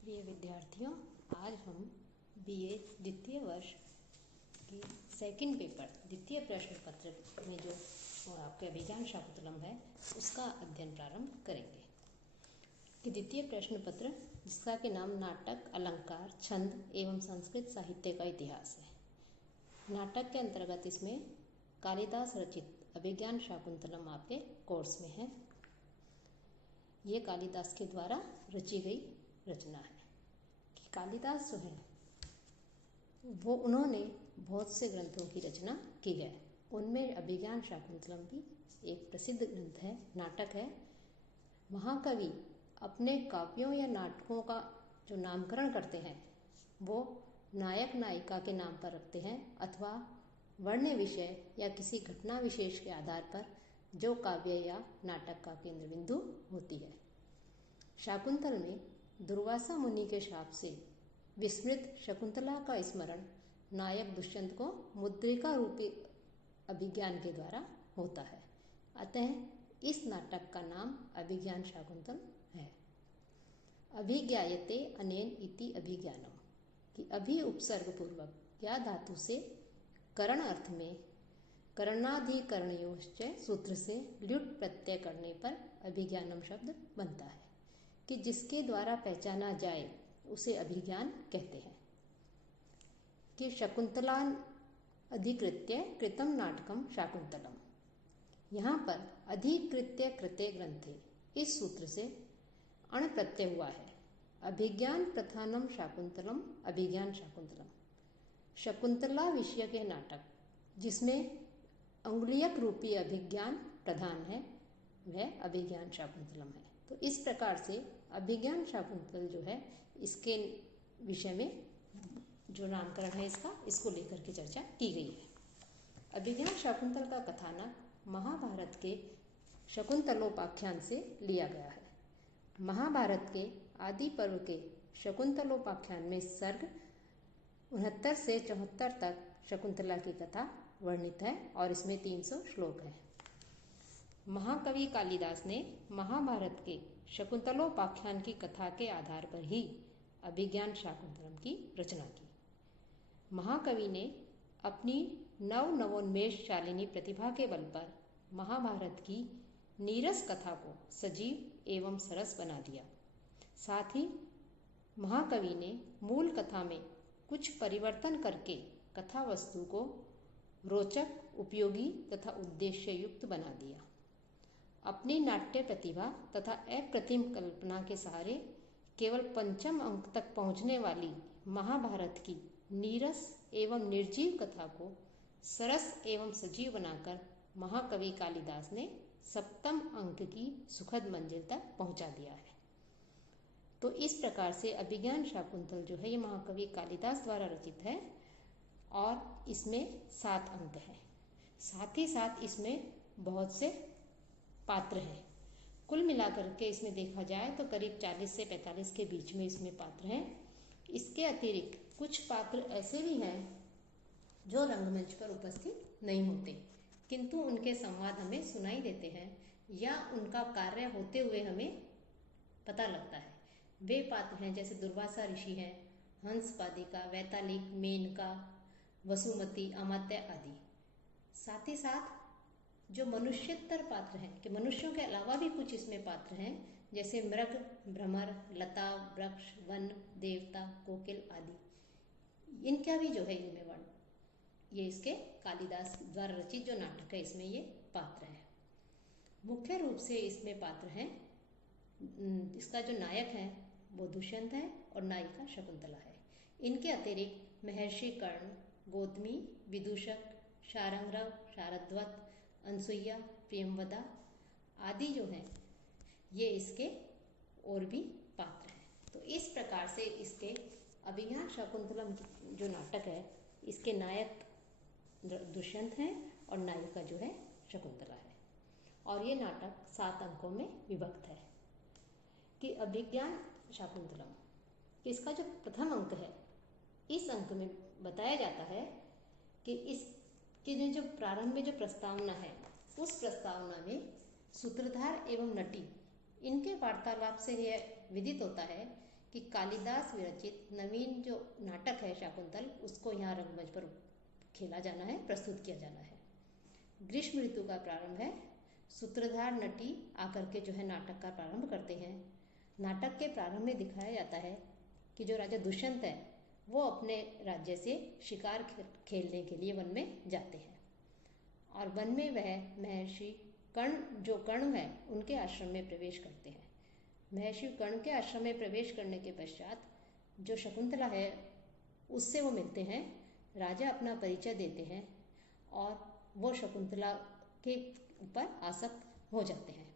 प्रिय विद्यार्थियों, आज हम बीए द्वितीय वर्ष की सेकंड पेपर द्वितीय प्रश्न पत्र में जो आपके अभिज्ञान शाकुंतलम है उसका अध्ययन प्रारंभ करेंगे। कि द्वितीय प्रश्न पत्र जिसका के नाम नाटक, अलंकार, छंद एवं संस्कृत साहित्य का इतिहास है। नाटक के अंतर्गत इसमें कालिदास रचित अभिज्ञान शाकुंतलम आपके कोर्स में है। ये कालिदास के द्वारा रची गई रचना है। कि कालिदास जो है वो उन्होंने बहुत से ग्रंथों की रचना की है। उनमें अभिज्ञान शाकुंतलम भी एक प्रसिद्ध ग्रंथ है, नाटक है। महाकवि अपने काव्यों या नाटकों का जो नामकरण करते हैं वो नायक नायिका के नाम पर रखते हैं अथवा वर्ण्य विषय या किसी घटना विशेष के आधार पर जो काव्य या नाटक का केंद्र बिंदु होती है। शाकुंतल में दुर्वासा मुनि के शाप से विस्मृत शकुंतला का स्मरण नायक दुष्यंत को मुद्रिका रूपी अभिज्ञान के द्वारा होता है। अतः इस नाटक का नाम अभिज्ञान शाकुंतल है। अभिज्ञायते अनेन इति अभिज्ञानम कि अभि उपसर्ग पूर्वक या धातु से करण अर्थ में करणाधिकरणयोश्च सूत्र से ल्युट प्रत्यय करने पर अभिज्ञानम शब्द बनता है। कि जिसके द्वारा पहचाना जाए उसे अभिज्ञान कहते हैं। कि शकुंतला अधिकृत्य कृतम नाटकम शाकुंतलम, यहाँ पर अधिकृत्य कृते ग्रंथे इस सूत्र से अण प्रत्यय हुआ है। अभिज्ञान प्रधानम शाकुंतलम अभिज्ञान शाकुंतलम, शकुंतला विषय के नाटक जिसमें अंगुलियक रूपी अभिज्ञान प्रधान है वह अभिज्ञान शाकुंतलम है। तो इस प्रकार से अभिज्ञान शाकुंतल जो है इसके विषय में जो नामकरण है इसको लेकर के चर्चा की गई है। अभिज्ञान शाकुंतल का कथानक महाभारत के शकुंतलोपाख्यान से लिया गया है। महाभारत के आदि पर्व के शकुंतलोपाख्यान में सर्ग 69 से 74 तक शकुंतला की कथा वर्णित है और इसमें 300 श्लोक हैं। महाकवि कालिदास ने महाभारत के शकुंतलोपाख्यान की कथा के आधार पर ही अभिज्ञान शाकुंतलम की रचना की। महाकवि ने अपनी नवोन्मेष शालिनी प्रतिभा के बल पर महाभारत की नीरस कथा को सजीव एवं सरस बना दिया। साथ ही महाकवि ने मूल कथा में कुछ परिवर्तन करके कथा वस्तु को रोचक, उपयोगी तथा उद्देश्य युक्त बना दिया। अपनी नाट्य प्रतिभा तथा अप्रतिम कल्पना के सहारे केवल 5वें अंक तक पहुंचने वाली महाभारत की नीरस एवं निर्जीव कथा को सरस एवं सजीव बनाकर महाकवि कालिदास ने 7वें अंक की सुखद मंजिल तक पहुंचा दिया है। तो इस प्रकार से अभिज्ञान शाकुंतल जो है ये महाकवि कालिदास द्वारा रचित है और इसमें 7 अंक हैं। साथ ही साथ इसमें बहुत से पात्र हैं। कुल मिलाकर के इसमें देखा जाए तो करीब 40 से 45 के बीच में इसमें पात्र हैं। इसके अतिरिक्त कुछ पात्र ऐसे भी हैं जो रंगमंच पर उपस्थित नहीं होते किंतु उनके संवाद हमें सुनाई देते हैं या उनका कार्य होते हुए हमें पता लगता है। वे पात्र हैं जैसे दुर्वासा ऋषि हैं, हंसपादिका, वैतालिक, मेनका, वसुमती, अमात्य आदि। साथ ही साथ जो मनुष्यतर पात्र हैं कि मनुष्यों के अलावा भी कुछ इसमें पात्र हैं जैसे मृग, भ्रमर, लता, वृक्ष, वन, देवता, कोकिल आदि। इनका भी जो है इनमें वर्ण ये इसके कालिदास द्वारा रचित जो नाटक है इसमें ये पात्र हैं। मुख्य रूप से इसमें पात्र हैं, इसका जो नायक है वो दुष्यंत है और नायिका शकुंतला है। इनके अतिरिक्त महर्षि कर्ण, गौतमी, विदूषक, शारंगरव, शारद्वत, अनसुईया, प्रियंवदा आदि जो हैं ये इसके और भी पात्र हैं। तो इस प्रकार से इसके अभिज्ञान शाकुंतलम जो नाटक है इसके नायक दुष्यंत हैं और नायिका जो है शकुंतला है और ये नाटक 7 अंकों में विभक्त है। कि अभिज्ञान शाकुंतलम इसका जो प्रथम अंक है इस अंक में बताया जाता है कि इसके जो प्रारंभ में जो प्रस्तावना है उस प्रस्तावना में सूत्रधार एवं नटी इनके वार्तालाप से यह विदित होता है कि कालिदास विरचित नवीन जो नाटक है शाकुंतल, उसको यहाँ रंगमंच पर खेला जाना है, प्रस्तुत किया जाना है। ग्रीष्म ऋतु का प्रारंभ है। सूत्रधार नटी आकर के जो है नाटक का प्रारंभ करते हैं। नाटक के प्रारंभ में दिखाया जाता है कि जो राजा दुष्यंत है वो अपने राज्य से शिकार खेलने के लिए वन में जाते हैं और वन में वह महर्षि कर्ण, जो कर्ण है, उनके आश्रम में प्रवेश करते हैं। महर्षि कर्ण के आश्रम में प्रवेश करने के पश्चात जो शकुंतला है उससे वो मिलते हैं। राजा अपना परिचय देते हैं और वो शकुंतला के ऊपर आसक्त हो जाते हैं।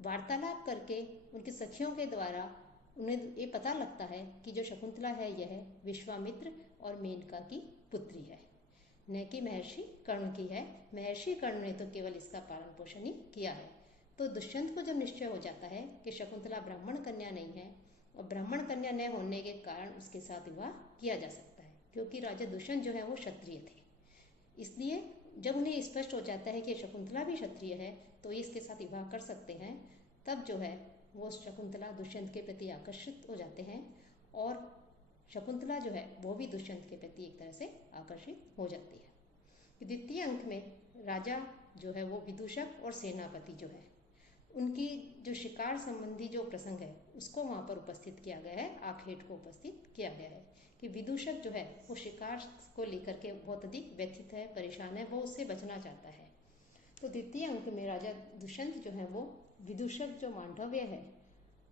वार्तालाप करके उनकी सखियों के द्वारा उन्हें ये पता लगता है कि जो शकुंतला है यह विश्वामित्र और मेनका की पुत्री है, न कि महर्षि कर्ण की है। महर्षि कर्ण ने तो केवल इसका पालन पोषण ही किया है। तो दुष्यंत को जब निश्चय हो जाता है कि शकुंतला ब्राह्मण कन्या नहीं है और ब्राह्मण कन्या न होने के कारण उसके साथ विवाह किया जा सकता है, क्योंकि राजा दुष्यंत जो है वो क्षत्रिय थे। इसलिए जब उन्हें स्पष्ट हो जाता है कि शकुंतला भी क्षत्रिय है तो इसके साथ विवाह कर सकते हैं, तब जो है वो शकुंतला दुष्यंत के प्रति आकर्षित हो जाते हैं और शकुंतला जो है वो भी दुष्यंत के प्रति एक तरह से आकर्षित हो जाती है। द्वितीय अंक में राजा जो है वो विदूषक और सेनापति जो है उनकी जो शिकार संबंधी जो प्रसंग है उसको वहाँ पर उपस्थित किया गया है, आखेट को उपस्थित किया गया है कि विदूषक जो है वो शिकार को लेकर के बहुत अधिक व्यथित है, परेशान है, वो उससे बचना चाहता है। तो द्वितीय अंक में राजा दुष्यंत जो है वो विदूषक जो मांडव्य है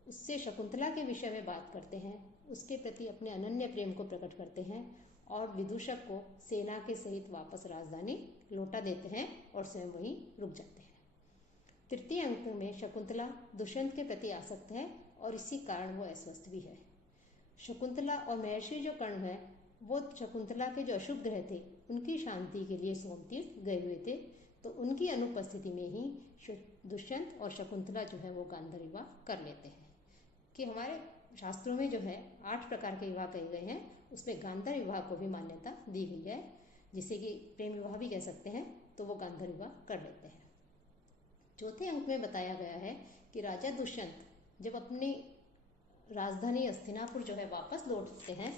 उससे शकुंतला के विषय में बात करते हैं, उसके प्रति अपने अनन्य प्रेम को प्रकट करते हैं और विदूषक को सेना के सहित वापस राजधानी लौटा देते हैं और स्वयं वहीं रुक जाते हैं। तृतीय अंक में शकुंतला दुष्यंत के प्रति आसक्त है और इसी कारण वो अस्वस्थ भी है। शकुंतला और महर्षि जो कर्ण है वो शकुंतला के जो अशुभ ग्रह थे उनकी शांति के लिए सोमतीर्थ गए हुए थे, तो उनकी अनुपस्थिति में ही दुष्यंत और शकुंतला जो है वो गांधर्व विवाह कर लेते हैं। कि हमारे शास्त्रों में जो है 8 प्रकार के विवाह कहे गए हैं, उसमें गांधर्व विवाह को भी मान्यता दी गई है, जिसे कि प्रेम विवाह भी कह सकते हैं, तो वो गांधर्व विवाह कर लेते हैं। चौथे अंक में बताया गया है कि राजा दुष्यंत जब अपनी राजधानी हस्तिनापुर जो है वापस लौटते हैं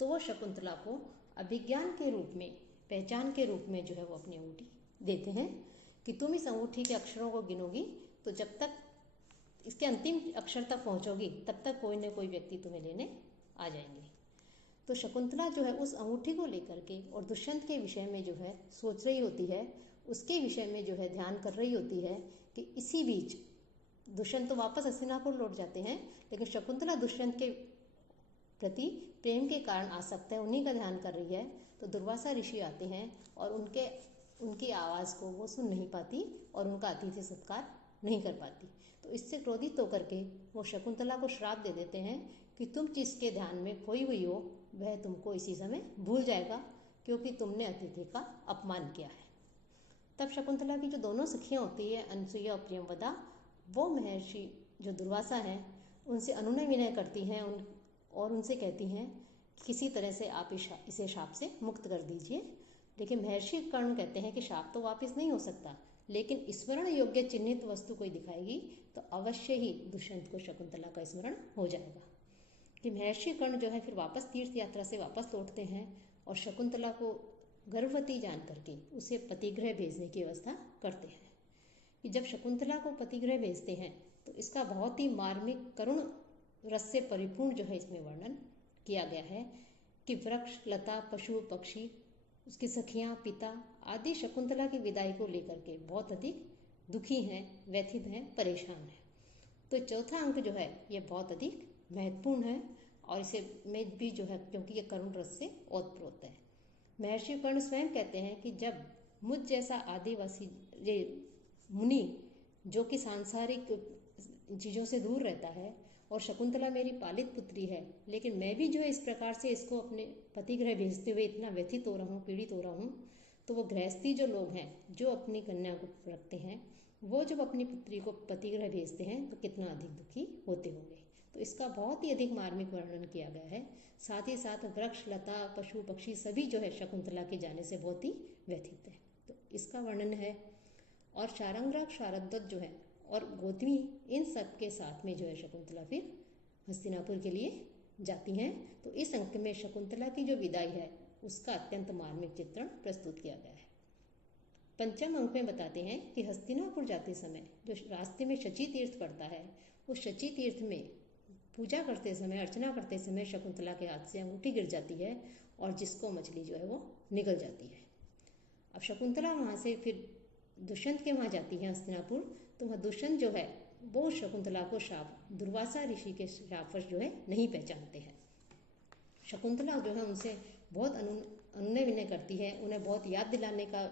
तो वो शकुंतला को अभिज्ञान के रूप में, पहचान के रूप में जो है वो अपनी अंगूठी देते हैं कि तुम इस अंगूठी के अक्षरों को गिनोगी तो जब तक इसके अंतिम अक्षर तक पहुंचोगी तब तक कोई न कोई व्यक्ति तुम्हें लेने आ जाएंगे। तो शकुंतला जो है उस अंगूठी को लेकर के और दुष्यंत के विषय में जो है सोच रही होती है, उसके विषय में जो है ध्यान कर रही होती है कि इसी बीच दुष्यंत तो वापस हस्तिनापुर लौट जाते हैं, लेकिन शकुंतला दुष्यंत के प्रति प्रेम के कारण आसक्त है, उन्हीं का ध्यान कर रही है। तो दुर्वासा ऋषि आते हैं और उनकी आवाज़ को वो सुन नहीं पाती और उनका अतिथि सत्कार नहीं कर पाती। तो इससे क्रोधित होकर के वो शकुंतला को श्राप दे देते हैं कि तुम जिसके ध्यान में खोई हुई हो वह तुमको इसी समय भूल जाएगा, क्योंकि तुमने अतिथि का अपमान किया है। तब शकुंतला की जो दोनों सखियाँ होती है, अनसुईया और प्रियंवदा, वो महर्षि जो दुर्वासा हैं उनसे अनुनय विनय करती हैं और उनसे कहती हैं किसी तरह से आप इसे शाप से मुक्त कर दीजिए। लेकिन महर्षि कर्ण कहते हैं कि शाप तो वापस नहीं हो सकता, लेकिन स्मरण योग्य चिन्हित वस्तु कोई दिखाएगी तो अवश्य ही दुष्यंत को शकुंतला का स्मरण हो जाएगा। कि महर्षि कर्ण जो है फिर वापस तीर्थ यात्रा से वापस लौटते हैं और शकुंतला को गर्भवती जान करके उसे पतिगृह भेजने की व्यवस्था करते हैं। कि जब शकुंतला को पतिगृह भेजते हैं तो इसका बहुत ही मार्मिक करुण रस से परिपूर्ण जो है इसमें वर्णन किया गया है कि वृक्ष, लता, पशु, पक्षी, उसकी सखियाँ, पिता आदि शकुंतला की विदाई को लेकर के बहुत अधिक दुखी हैं, व्यथित हैं, परेशान हैं। तो चौथा अंक जो है ये बहुत अधिक महत्वपूर्ण है और इसे में भी जो है क्योंकि ये करुण रस से ओतप्रोत है। महर्षि कर्ण स्वयं कहते हैं कि जब मुझ जैसा आदिवासी ये मुनि जो कि सांसारिक चीज़ों से दूर रहता है और शकुंतला मेरी पालित पुत्री है, लेकिन मैं भी जो है इस प्रकार से इसको अपने पतिगृह भेजते हुए इतना व्यथित हो रहा हूँ, पीड़ित हो रहा हूँ, तो वो गृहस्थी जो लोग हैं जो अपनी कन्या को रखते हैं वो जब अपनी पुत्री को पतिगृह भेजते हैं तो कितना अधिक दुखी होते होंगे। तो इसका बहुत ही अधिक मार्मिक वर्णन किया गया है। साथ ही साथ वृक्ष, लता, पशु, पक्षी सभी जो है शकुंतला के जाने से बहुत ही व्यथित है, तो इसका वर्णन है। और शारंगराग, शारद्वत जो है और गौतमी, इन सब के साथ में जो है शकुंतला फिर हस्तिनापुर के लिए जाती हैं। तो इस अंक में शकुंतला की जो विदाई है उसका अत्यंत मार्मिक चित्रण प्रस्तुत किया गया है। पंचम अंक में बताते हैं कि हस्तिनापुर जाते समय जो रास्ते में शची तीर्थ पड़ता है, उस शची तीर्थ में पूजा करते समय, अर्चना करते समय शकुंतला के हाथ से अंगूठी गिर जाती है और जिसको मछली जो है वो निगल जाती है। अब शकुंतला वहाँ से फिर दुष्यंत के वहाँ जाती है हस्तिनापुर, तो वहाँ दुष्यंत जो है वो शकुंतला को दुर्वासा ऋषि के शापवश जो है नहीं पहचानते हैं। शकुंतला जो है उनसे बहुत अनुनय विनय करती है, उन्हें बहुत याद दिलाने का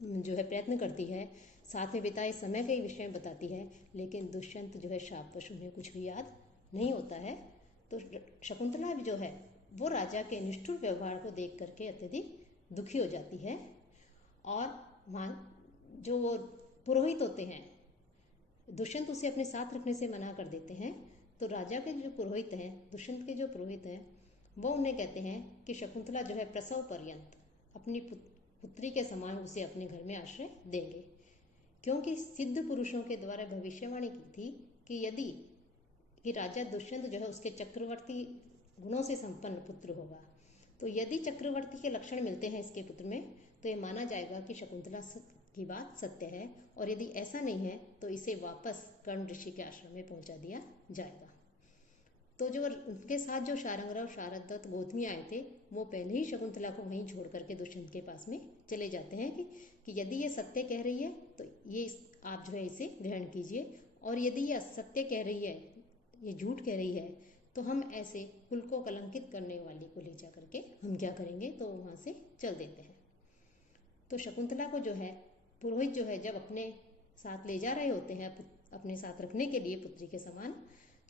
जो है प्रयत्न करती है, साथ में बिताए समय के विषय में बताती है, लेकिन दुष्यंत जो है शापवश उन्हें कुछ भी याद नहीं होता है। तो शकुंतला जो है वो राजा के निष्ठुर व्यवहार को देख करके अत्यधिक दुखी हो जाती है और वहाँ जो वो पुरोहित होते हैं, दुष्यंत उसे अपने साथ रखने से मना कर देते हैं। तो राजा के जो पुरोहित हैं, दुष्यंत के जो पुरोहित हैं, वो उन्हें कहते हैं कि शकुंतला जो है प्रसव पर्यंत अपनी पुत्री के समान उसे अपने घर में आश्रय देंगे, क्योंकि सिद्ध पुरुषों के द्वारा भविष्यवाणी की थी कि यदि कि राजा दुष्यंत जो है उसके चक्रवर्ती गुणों से संपन्न पुत्र होगा। तो यदि चक्रवर्ती के लक्षण मिलते हैं इसके पुत्र में, तो ये माना जाएगा कि शकुंतला की बात सत्य है, और यदि ऐसा नहीं है तो इसे वापस कर्ण ऋषि के आश्रम में पहुंचा दिया जाएगा। तो जो उनके साथ जो शारंगराव, शारदत्त, गौतमी आए थे, वो पहले ही शकुंतला को वहीं छोड़ करके दुष्यंत के पास में चले जाते हैं कि यदि ये सत्य कह रही है तो ये आप जो है इसे ग्रहण कीजिए, और यदि ये असत्य कह रही है, ये झूठ कह रही है, तो हम ऐसे कुल को कलंकित करने वाली को ले जा करके हम क्या करेंगे, तो वहाँ से चल देते हैं। तो शकुंतला को जो है पुरोहित जो है जब अपने साथ ले जा रहे होते हैं अपने साथ रखने के लिए पुत्री के समान,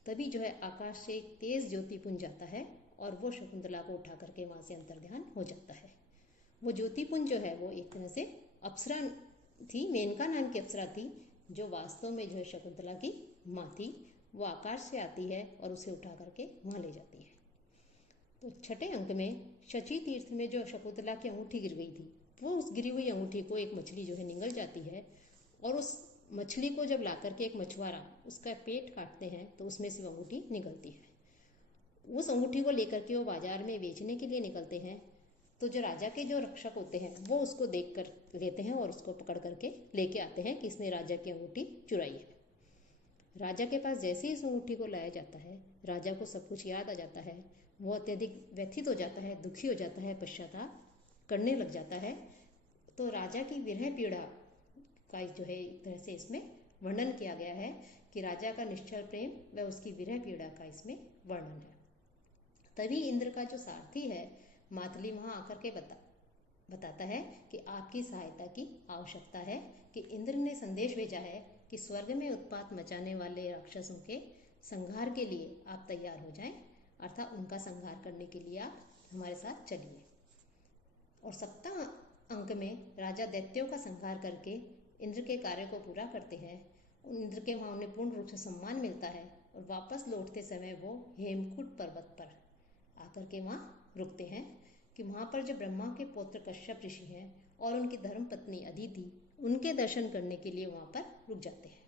तभी जो है आकाश से एक तेज ज्योतिपुंज जाता है और वो शकुंतला को उठा करके वहाँ से अंतर्ध्यान हो जाता है। वो ज्योतिपुंज जो है वो एक तरह से अप्सरा थी, मेनका नाम की अप्सरा थी, जो वास्तव में जो है शकुंतला की माँ थी। वो आकाश से आती है और उसे उठा करके वहाँ ले जाती है। तो छठे अंक में शची तीर्थ में जो शकुंतला की अंगूठी गिर गई थी, वो उस गिरी हुई अंगूठी को एक मछली जो है निगल जाती है, और उस मछली को जब ला करके एक मछुआरा उसका पेट काटते हैं तो उसमें से वो अंगूठी निकलती है। उस अंगूठी को लेकर के वो बाजार में बेचने के लिए निकलते हैं। तो जो राजा के जो रक्षक होते हैं वो उसको देख कर लेते हैं और उसको पकड़ करके लेके आते हैं कि इसने राजा की अंगूठी चुराई है। राजा के पास जैसे ही इस अंगूठी को लाया जाता है, राजा को सब कुछ याद आ जाता है, वो अत्यधिक व्यथित हो जाता है, दुखी हो जाता है, पश्चाताप करने लग जाता है। तो राजा की विरह पीड़ा का जो है एक तरह से इसमें वर्णन किया गया है कि राजा का निश्चल प्रेम व उसकी विरह पीड़ा का इसमें वर्णन है। तभी इंद्र का जो सारथी है मातली वहाँ आकर के बताता है कि आपकी सहायता की आवश्यकता है, कि इंद्र ने संदेश भेजा है कि स्वर्ग में उत्पात मचाने वाले राक्षसों के संहार के लिए आप तैयार हो जाएं, अर्थात उनका संहार करने के लिए आप हमारे साथ चलिए। और सप्तम अंक में राजा दैत्यों का संहार करके इंद्र के कार्य को पूरा करते हैं। इंद्र के वहाँ उन्हें पूर्ण रूप से सम्मान मिलता है और वापस लौटते समय वो हेमकूट पर्वत पर आकर के वहाँ रुकते हैं, कि वहाँ पर जो ब्रह्मा के पौत्र कश्यप ऋषि हैं और उनकी धर्म पत्नी अदिति, उनके दर्शन करने के लिए वहाँ पर रुक जाते हैं।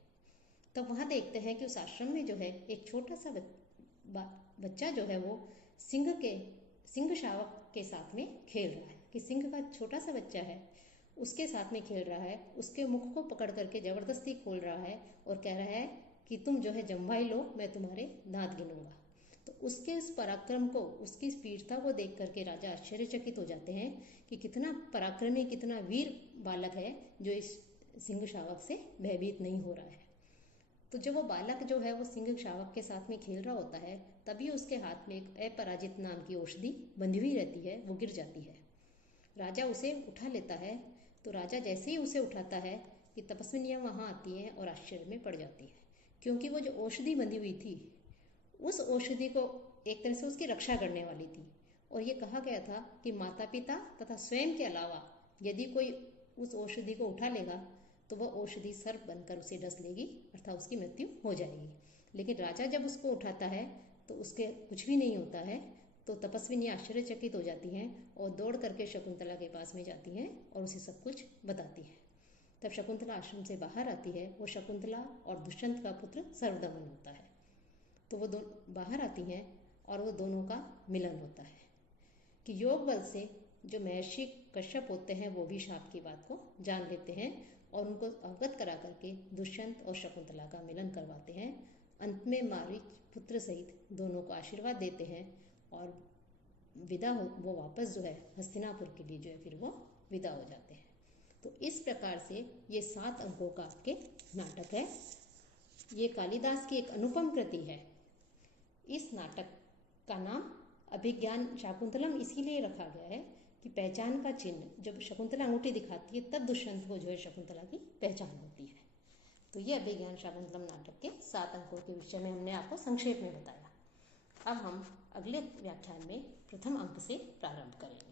तब वहाँ देखते हैं कि उस आश्रम में जो है एक छोटा सा बच्चा जो है वो सिंह शावक के साथ में खेल रहा है, कि सिंह का छोटा सा बच्चा है उसके साथ में खेल रहा है, उसके मुख को पकड़ करके जबरदस्ती खोल रहा है और कह रहा है कि तुम जो है जम्भाई लो, मैं तुम्हारे दांत गिनूंगा। तो उसके इस पराक्रम को, उसकी इस वीरता को देख करके राजा आश्चर्यचकित हो जाते हैं कि कितना पराक्रमी, कितना वीर बालक है जो इस सिंह शावक से भयभीत नहीं हो रहा है। तो जब वो बालक जो है वो सिंह शावक के साथ में खेल रहा होता है, तभी उसके हाथ में एक अपराजित नाम की औषधि बंधी हुई रहती है, वो गिर जाती है। राजा उसे उठा लेता है। तो राजा जैसे ही उसे उठाता है कि तपस्विनियाँ वहाँ आती हैं और आश्चर्य में पड़ जाती है, क्योंकि वो जो औषधि बंधी हुई थी, उस औषधि को एक तरह से उसकी रक्षा करने वाली थी। और ये कहा गया था कि माता पिता तथा स्वयं के अलावा यदि कोई उस औषधि को उठा लेगा तो वह औषधि सर्प बनकर उसे डस लेगी, अर्थात उसकी मृत्यु हो जाएगी। लेकिन राजा जब उसको उठाता है तो उसके कुछ भी नहीं होता है। तो तपस्विनी आश्चर्यचकित हो जाती हैं और दौड़ करके शकुंतला के पास में जाती हैं और उसे सब कुछ बताती हैं। तब शकुंतला आश्रम से बाहर आती है। वो शकुंतला और दुष्यंत का पुत्र सर्वदमन होता है। तो वो दोनों बाहर आती हैं और वो दोनों का मिलन होता है कि योग बल से जो महर्षि कश्यप होते हैं वो भी शाप की बात को जान लेते हैं और उनको अवगत करा करके दुष्यंत और शकुंतला का मिलन करवाते हैं। अंत में मारीच पुत्र सहित दोनों को आशीर्वाद देते हैं और विदा हो वो वापस जो है हस्तिनापुर के लिए जो है फिर वो विदा हो जाते हैं। तो इस प्रकार से ये 7 अंकों का आपके नाटक है। ये कालिदास की एक अनुपम कृति है। इस नाटक का नाम अभिज्ञान शाकुंतलम इसीलिए रखा गया है कि पहचान का चिन्ह जब शकुंतला अंगूठी दिखाती है तब दुष्यंत को जो है शकुंतला की पहचान होती है। तो ये अभिज्ञान शाकुंतलम नाटक के 7 अंकों के विषय में हमने आपको संक्षेप में बताया। अब हम अगले व्याख्यान में प्रथम अंक से प्रारंभ करेंगे।